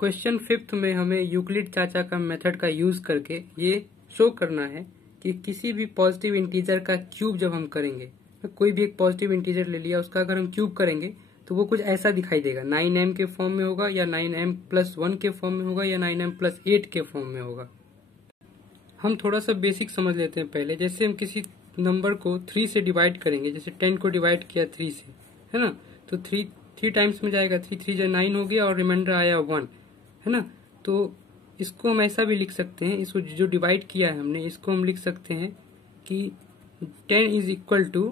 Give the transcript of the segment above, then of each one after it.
Question 5 में हमें Euclid चाचा का मेथड का यूज करके ये शो करना है कि किसी भी पॉजिटिव इंटीजर का क्यूब जब हम करेंगे, कोई भी एक पॉजिटिव इंटीजर ले लिया, उसका अगर हम क्यूब करेंगे तो वो कुछ ऐसा दिखाई देगा। 9m के फॉर्म में होगा, या 9m+1 के फॉर्म में होगा, या 9m+8 के फॉर्म में होगा। हम थोड़ा सा बेसिक समझ लेते हैं पहले। जैसे हम किसी नंबर को 3 से डिवाइड करेंगे, जैसे 10 को डिवाइड किया 3 से, है ना, तो 3 टाइम्स में जाएगा, 3 9 हो गया और रिमाइंडर आया 1, है ना। तो इसको हम ऐसा भी लिख सकते हैं, इसको जो डिवाइड किया है हमने, इसको हम लिख सकते हैं कि 10 इज इक्वल टू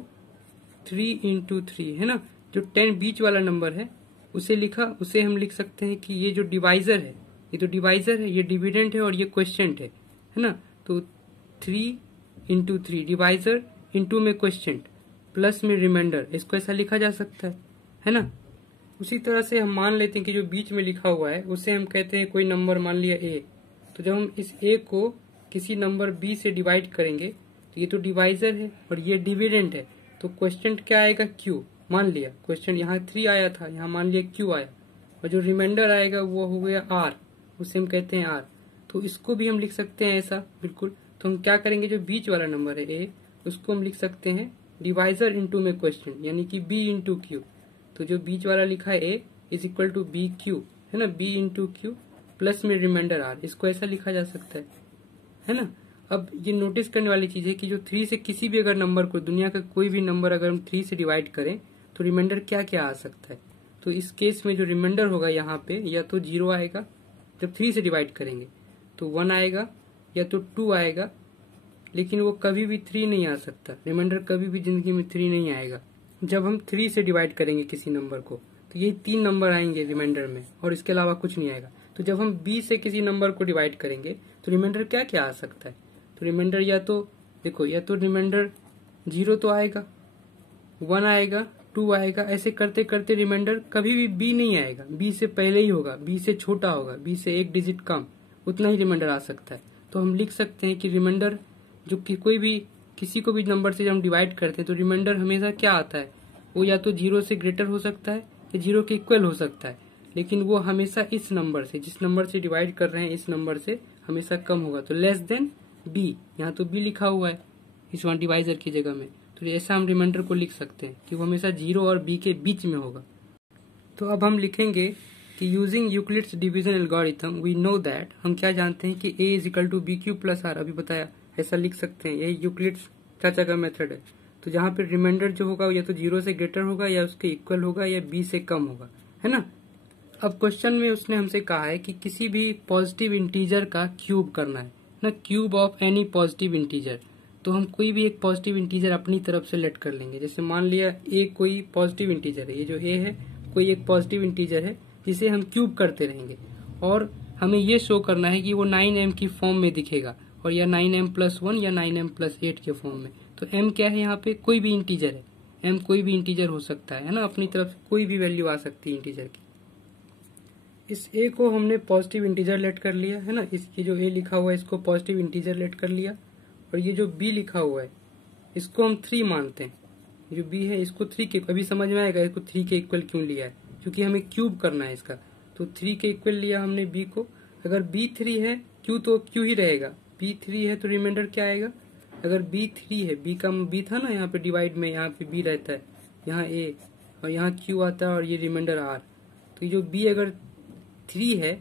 3 × 3, है ना। जो 10 बीच वाला नंबर है उसे लिखा, उसे हम लिख सकते हैं कि ये जो डिवाइजर है, ये तो डिवाइजर है, ये डिविडेंट है और ये क्वेश्चन है ना। तो 3 × 3 डिवाइजर, इंटू में क्वेश्चन, प्लस में रिमाइंडर, इसको ऐसा लिखा जा सकता है ना। उसी तरह से हम मान लेते हैं कि जो बीच में लिखा हुआ है उसे हम कहते हैं कोई नंबर, मान लिया a। तो जब हम इस a को किसी नंबर b से डिवाइड करेंगे तो ये तो डिवाइजर है और ये डिविडेंट है, तो क्वेश्चन क्या आएगा, q। मान लिया क्वेश्चन यहाँ 3 आया था, यहाँ मान लिया q आया, और जो रिमाइंडर आएगा वो हो गया r, उसे हम कहते हैं r। तो इसको भी हम लिख सकते हैं ऐसा, बिल्कुल। तो हम क्या करेंगे, जो बीच वाला नंबर है a, उसको हम लिख सकते हैं डिवाइजर इंटू में क्वेश्चन, यानी कि b × q। तो जो बीच वाला लिखा है a is equal to B Q, है ना, b × q प्लस में रिमाइंडर r, इसको ऐसा लिखा जा सकता है ना। अब ये नोटिस करने वाली चीज है कि जो 3 से किसी भी अगर नंबर को, दुनिया का कोई भी नंबर अगर हम 3 से डिवाइड करें तो रिमाइंडर क्या क्या आ सकता है। तो इस केस में जो रिमाइंडर होगा यहाँ पे, या तो 0 आएगा जब 3 से डिवाइड करेंगे, तो 1 आएगा, या तो 2 आएगा, लेकिन वो कभी भी 3 नहीं आ सकता। रिमाइंडर कभी भी जिंदगी में 3 नहीं आएगा। जब हम 3 से डिवाइड करेंगे किसी नंबर को तो ये 3 नंबर आएंगे रिमाइंडर में, और इसके अलावा कुछ नहीं आएगा। तो जब हम b से किसी नंबर को डिवाइड करेंगे तो रिमाइंडर क्या क्या आ सकता है। तो रिमाइंडर या तो देखो, या तो रिमाइंडर 0 तो आएगा, 1 आएगा, 2 आएगा, ऐसे करते करते रिमाइंडर कभी भी b नहीं आएगा, b से पहले ही होगा, b से छोटा होगा, b से 1 डिजिट कम, उतना ही रिमाइंडर आ सकता है। तो हम लिख सकते हैं कि रिमाइंडर जो कि कोई भी किसी को भी नंबर से जब हम डिवाइड करते हैं तो रिमाइंडर हमेशा क्या आता है, वो या तो 0 से ग्रेटर हो सकता है या 0 के इक्वल हो सकता है, लेकिन वो हमेशा इस नंबर से, जिस नंबर से डिवाइड कर रहे हैं, इस नंबर से हमेशा कम होगा। तो लेस देन b, यहाँ तो b लिखा हुआ है इस वन डिवाइजर की जगह में, तो ऐसा हम रिमाइंडर को लिख सकते हैं कि वो हमेशा 0 और b के बीच में होगा। तो अब हम लिखेंगे कि using Euclid's division algorithm we know that, हम क्या जानते हैं कि a is equal to B Q plus r, अभी बताया, ऐसा लिख सकते हैं। यही यूक्लिड्स चाचा का मेथड है। तो जहाँ पे रिमाइंडर जो होगा या तो 0 से ग्रेटर होगा, या उसके इक्वल होगा, या b से कम होगा, है ना। अब क्वेश्चन में उसने हमसे कहा है कि किसी भी पॉजिटिव इंटीजर का क्यूब करना है ना, cube of any positive integer. तो हम कोई भी एक पॉजिटिव इंटीजर अपनी तरफ से लेट कर लेंगे। जैसे मान लिया a कोई पॉजिटिव इंटीजर है, ये जो a है कोई एक पॉजिटिव इंटीजर है जिसे हम क्यूब करते रहेंगे, और हमें ये शो करना है कि वो 9m की फॉर्म में दिखेगा, और या 9m+1 या 9m+8 के फॉर्म में। तो m क्या है, यहाँ पे कोई भी इंटीजर है, m कोई भी इंटीजर हो सकता है ना, अपनी तरफ से कोई भी वैल्यू आ सकती है इंटीजर की। इस a को हमने पॉजिटिव इंटीजर लेट कर लिया, है ना, इसकी जो a लिखा हुआ है इसको पॉजिटिव इंटीजर लेट कर लिया, और ये जो b लिखा हुआ है इसको हम 3 मानते हैं। जो b है इसको 3 के, अभी समझ में आएगा इसको 3 के इक्वल क्यों लिया है, क्योंकि हमें क्यूब करना है इसका। तो 3 के इक्वल लिया हमने b को। अगर b 3 है, q तो q ही रहेगा, b 3 है तो रिमाइंडर क्या आएगा, अगर b 3 है, b का b था ना यहाँ पे डिवाइड में, यहाँ पे b रहता है, यहाँ a और यहाँ q आता है, और ये रिमाइंडर r। तो ये जो b अगर 3 है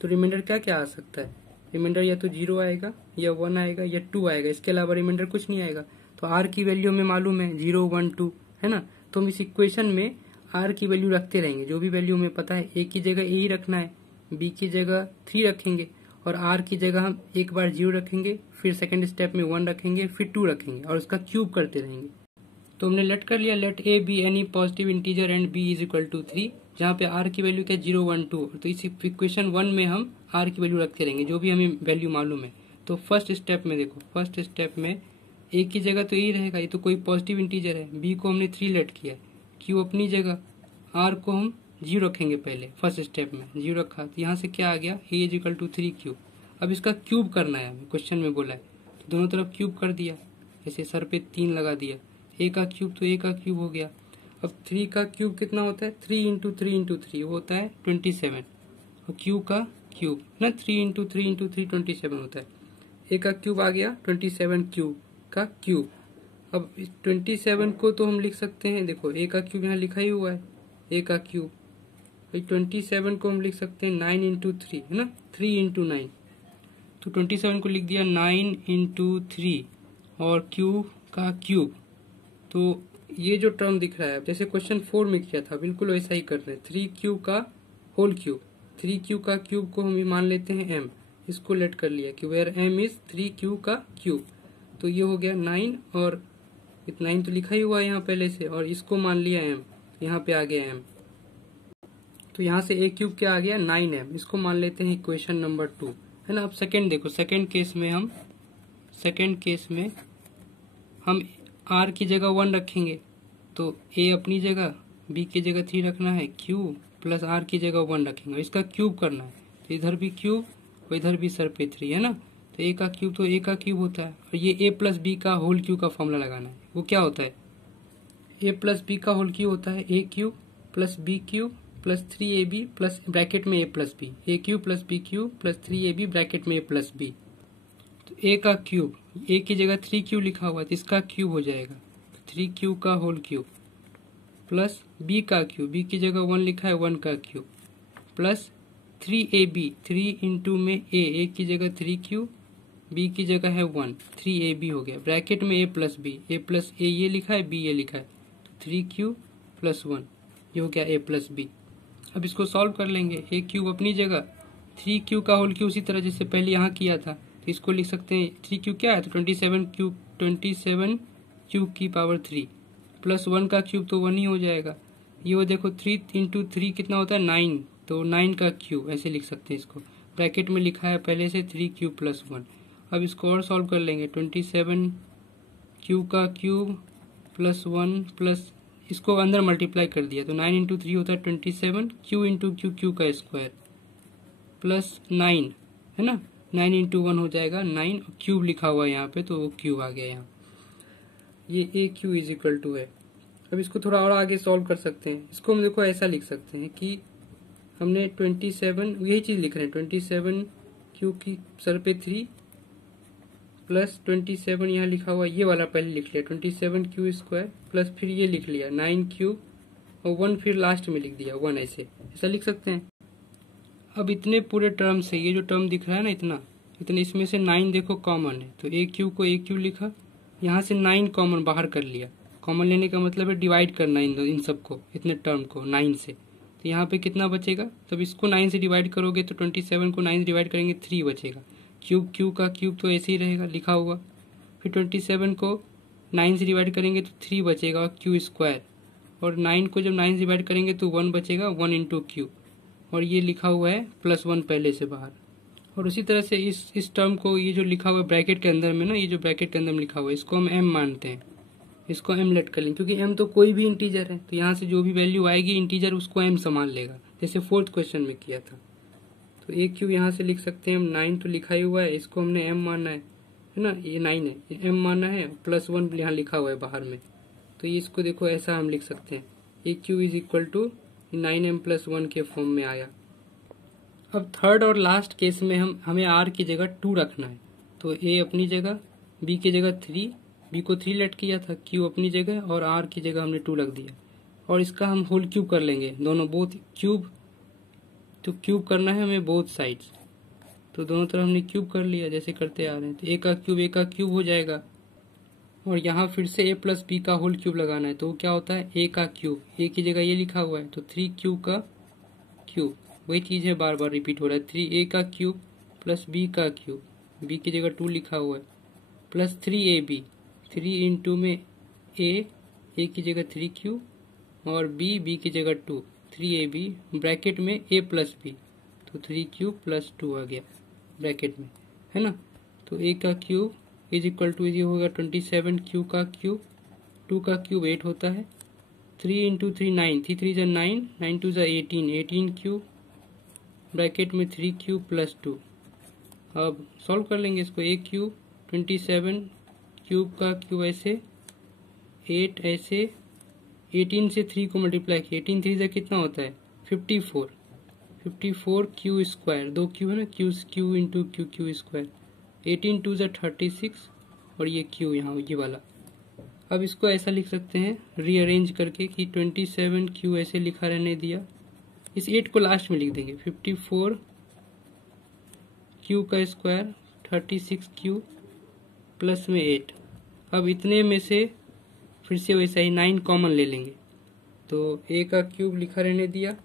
तो रिमाइंडर क्या क्या आ सकता है, रिमाइंडर या तो 0 आएगा, या 1 आएगा, या 2 आएगा, इसके अलावा रिमाइंडर कुछ नहीं आएगा। तो r की वैल्यू हमें मालूम है 0 1 2, है ना। तो हम इस इक्वेशन में r की वैल्यू रखते रहेंगे, जो भी वैल्यू हमें पता है। a की जगह a ही रखना है, b की जगह 3 रखेंगे, और r की जगह हम एक बार 0 रखेंगे, फिर सेकंड स्टेप में 1 रखेंगे, फिर 2 रखेंगे, और उसका क्यूब करते रहेंगे। तो हमने लेट कर लिया, let a be any positive integer and b is equal to 3, जहाँ पे r की वैल्यू क्या 0 1 2। तो इस इक्वेशन 1 में हम r की वैल्यू रखते रहेंगे, जो भी हमें वैल्यू मालूम है। तो फर्स्ट स्टेप में देखो, फर्स्ट स्टेप में a की जगह तो यही रहेगा, ये तो कोई पॉजिटिव इंटीजर है, b को हमने 3 लेट किया, q अपनी जगह, r को हम 0 रखेंगे पहले, फर्स्ट स्टेप में 0 रखा, तो यहाँ से क्या आ गया, a is equal to 3q। अब इसका क्यूब करना है, हमें क्वेश्चन में बोला है, तो दोनों तरफ क्यूब कर दिया, ऐसे सर पे 3 लगा दिया, a का क्यूब तो a का क्यूब हो गया। अब 3 का क्यूब कितना होता है, 3 × 3 × 3 वो होता है 27, और क्यू का क्यूब ना 3 इंटू 3 इंटू 3 27 होता है। ए का क्यूब आ गया 27 क्यूब का क्यूब। अब 27 को तो हम लिख सकते हैं, देखो ए का क्यूब यहाँ लिखा ही हुआ है, ए का क्यूब। 27 को हम लिख सकते हैं 9 इंटू 3 है ना, 3 इंटू 9। तो 27 को लिख दिया 9 इंटू 3 और क्यूब का क्यूब। तो ये जो टर्म दिख रहा है जैसे क्वेश्चन 4 में किया था बिल्कुल वैसा ही कर रहे हैं। 3 क्यूब का होल क्यूब, 3 क्यूब का क्यूब को हम मान लेते हैं m, इसको लेट कर लिया कि वेयर m इज 3 क्यूब का क्यूब। तो ये हो गया 9 और 9 तो लिखा ही हुआ है यहाँ पहले से, और इसको मान लिया m, यहाँ पे आ गया m। तो यहाँ से a क्यूब क्या आ गया 9m, इसको मान लेते हैं इक्वेशन नंबर 2 है ना। अब सेकेंड देखो, सेकेंड केस में हम r की जगह 1 रखेंगे तो a अपनी जगह, b की जगह 3 रखना है, q प्लस r की जगह 1 रखेंगे, इसका क्यूब करना है। तो इधर भी क्यूब और इधर भी सर पे 3 है ना। तो a का क्यूब तो a का क्यूब होता है, और ये a प्लस b का होल क्यूब का फॉर्मूला लगाना है। वो क्या होता है, a प्लस b का होल क्यूब होता है a cube plus b cube plus 3ab plus bracket में a plus b, a cube plus b cube plus 3ab bracket में a प्लस b। तो a का क्यूब, a की जगह 3 cube लिखा हुआ है तो इसका क्यूब हो जाएगा 3 क्यूब का होल क्यूब प्लस b का क्यूब, b की जगह 1 लिखा है 1 का क्यूब प्लस 3ab, 3 इंटू में a की जगह 3 क्यूब, b की जगह है 1, 3ab हो गया ब्रैकेट में a प्लस a ये लिखा है, b ये लिखा है, तो 3 क्यूब प्लस 1 ये हो गया a प्लस b। अब इसको सॉल्व कर लेंगे, a क्यूब अपनी जगह, 3 क्यूब का होल क्यूब उसी तरह जैसे पहले यहाँ किया था, तो इसको लिख सकते हैं 3 क्यूब क्या है तो 27 क्यूब की पावर 3 प्लस 1 का क्यूब तो 1 ही हो जाएगा। ये वो देखो 3 इंटू 3 कितना होता है 9, तो 9 का क्यूब ऐसे लिख सकते हैं इसको, ब्रैकेट में लिखा है पहले से 3 क्यूब प्लस 1। अब इसको और सॉल्व कर लेंगे, 27 क्यूब का क्यूब प्लस 1 प्लस इसको अंदर मल्टीप्लाई कर दिया तो 9 इंटू 3 होता है 27, क्यू इंटू क्यू का स्क्वायर प्लस 9 है ना, 9 इंटू 1 हो जाएगा 9, क्यूब लिखा हुआ है यहाँ पे तो वो क्यूब आ गया यहाँ, ये ए क्यू इज इक्वल टू है। अब इसको थोड़ा और आगे सॉल्व कर सकते हैं, इसको हम देखो ऐसा लिख सकते हैं कि हमने 27 यही चीज लिख रहे हैं, 27 क्यू की सर पे 3 प्लस 27 यहाँ लिखा हुआ ये वाला पहले लिख लिया 27 क्यू स्क्वायर प्लस फिर ये लिख लिया 9 क्यू और 1 फिर लास्ट में लिख दिया 1, ऐसा लिख सकते हैं। अब इतने पूरे टर्म से ये जो टर्म दिख रहा है ना इतने इसमें से 9 देखो कॉमन है तो ए क्यू को ए क्यू लिखा, यहाँ से 9 कॉमन बाहर कर लिया। कॉमन लेने का मतलब है डिवाइड करना इन सबको, इतने टर्म को 9 से। तो यहाँ पे कितना बचेगा, तब इसको 9 से डिवाइड करोगे तो 27 को 9 से डिवाइड करेंगे 3 बचेगा। क्यू का क्यूब तो ऐसे ही रहेगा लिखा हुआ, फिर 27 को 9 से डिवाइड करेंगे तो 3 बचेगा क्यू स्क्वायर, और 9 को जब 9 से डिवाइड करेंगे तो 1 बचेगा 1 इंटू क्यू, और ये लिखा हुआ है प्लस 1 पहले से बाहर। और उसी तरह से इस टर्म को ये जो लिखा हुआ है ब्रैकेट के अंदर में ना, ये जो ब्रैकेट के अंदर में लिखा हुआ है इसको हम m मानते हैं, इसको m लेट कर लेंगे क्योंकि m तो कोई भी इंटीजर है तो यहाँ से जो भी वैल्यू आएगी इंटीजर उसको m संभाल लेगा, जैसे 4th क्वेश्चन में किया था। तो ए क्यू यहाँ से लिख सकते हैं हम, 9 तो लिखा ही हुआ है, इसको हमने m मानना है ना, ये 9 है ये m मानना है, प्लस 1 यहाँ लिखा हुआ है बाहर में, तो ये इसको देखो ऐसा हम लिख सकते हैं A Q is equal to 9m plus 1 के फॉर्म में आया। अब थर्ड और लास्ट केस में हमें r की जगह 2 रखना है, तो a अपनी जगह, b की जगह 3, b को 3 लेट किया था, q अपनी जगह और r की जगह हमने 2 रख दिया, और इसका हम होल क्यूब कर लेंगे दोनों, बोथ क्यूब, तो क्यूब करना है हमें बोथ साइड्स, तो दोनों तरफ हमने क्यूब कर लिया जैसे करते आ रहे हैं। तो a का क्यूब हो जाएगा, और यहाँ फिर से a प्लस b का होल क्यूब लगाना है, तो क्या होता है a का क्यूब, a की जगह ये लिखा हुआ है तो 3 क्यू का क्यूब, वही चीज है बार बार रिपीट हो रहा है, 3a का क्यूब प्लस b का क्यूब, b की जगह 2 लिखा हुआ है, प्लस 3ab, 3 इंटू में a की जगह 3 क्यूब और b की जगह 2, 3ab ब्रैकेट में a प्लस b, तो 3 क्यूब प्लस 2 आ गया ब्रैकेट में है ना। तो a का क्यूब इज इक्वल टू ये होगा 27 क्यू का क्यूब, 2 का क्यूब 8 होता है, 3 इंटू 3 9, 3 3 जा 9, 9 2 जा 18, 18 क्यूब ब्रैकेट में 3 क्यूब प्लस 2। अब सॉल्व कर लेंगे इसको, a क्यूब 27 क्यूब का क्यूब ऐसे 8 ऐसे 18 से 3 को मल्टीप्लाई किया, 18 3 से कितना होता है 54, 54 क्यू स्क्वायर, 2 क्यू है ना, Q Q into Q Q square, 18 two ज़ा 36 और ये क्यू यहाँ ये वाला। अब इसको ऐसा लिख सकते हैं रीअरेंज करके कि 27 क्यू ऐसे लिखा रहने दिया, इस 8 को लास्ट में लिख देंगे, 54 क्यू का स्क्वायर 36 क्यू प्लस में 8। अब इतने में से फिर से वैसा ही 9 कॉमन ले लेंगे, तो a का क्यूब लिखा रहने दिया,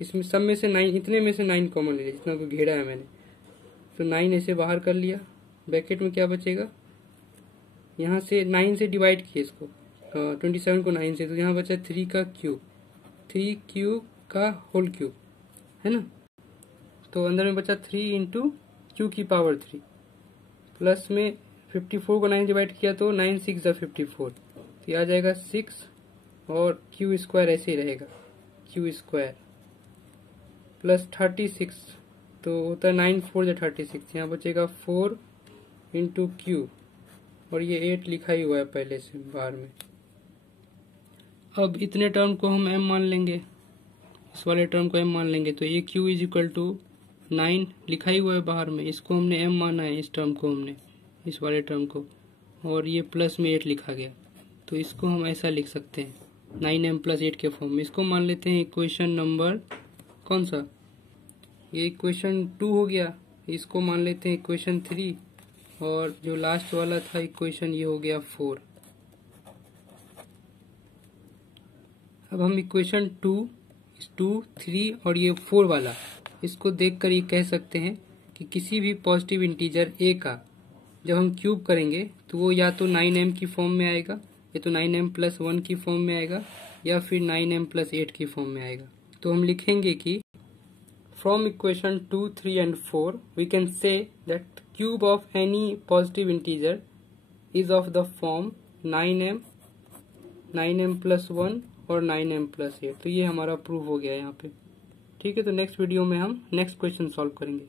इसमें सब में से 9, इतने में से 9 कॉमन ले लिया जितना को घेरा है मैंने, तो 9 ऐसे बाहर कर लिया। ब्रैकेट में क्या बचेगा, यहाँ से 9 से डिवाइड किए इसको, 27 को 9 से, तो यहाँ बचा 3 का क्यूब, 3 क्यू का होल क्यूब है ना, तो अंदर में बचा 3 इंटू क्यू की पावर 3 प्लस में 54 को 9 डिवाइड किया तो 9 6 ज़ा 54, तो आ जाएगा 6 और क्यू स्क्वायर ऐसे ही रहेगा, क्यू स्क्वायर प्लस 36, तो होता है 9 4 ज़ा 36, यहाँ बचेगा 4 इंटू क्यू और ये 8 लिखा ही हुआ है पहले से बाहर में। अब इतने टर्म को हम m मान लेंगे, इस वाले टर्म को m मान लेंगे, तो ये q इज इक्वल टू 9 लिखा ही हुआ है बाहर में, इसको हमने m माना है, इस टर्म को हमने, इस वाले टर्म को, और ये प्लस में 8 लिखा गया, तो इसको हम ऐसा लिख सकते हैं 9m प्लस 8 के फॉर्म में। इसको मान लेते हैं इक्वेशन नंबर कौन सा, ये इक्वेशन 2 हो गया, इसको मान लेते हैं इक्वेशन 3, और जो लास्ट वाला था इक्वेशन ये हो गया 4। अब हम इक्वेशन 2, 3 और ये 4 वाला, इसको देखकर ये कह सकते हैं कि किसी भी पॉजिटिव इंटीजर a का जब हम क्यूब करेंगे तो वो या तो 9m की फॉर्म में आएगा, या तो 9m प्लस 1 की फॉर्म में आएगा, या फिर 9m प्लस 8 की फॉर्म में आएगा। तो हम लिखेंगे कि from equation 2, 3 and 4 we can say that cube of any positive integer is of the form 9m plus 1 और 9m प्लस 8। तो ये हमारा प्रूफ हो गया यहाँ पे। ठीक है, तो नेक्स्ट वीडियो में हम नेक्स्ट क्वेश्चन सॉल्व करेंगे।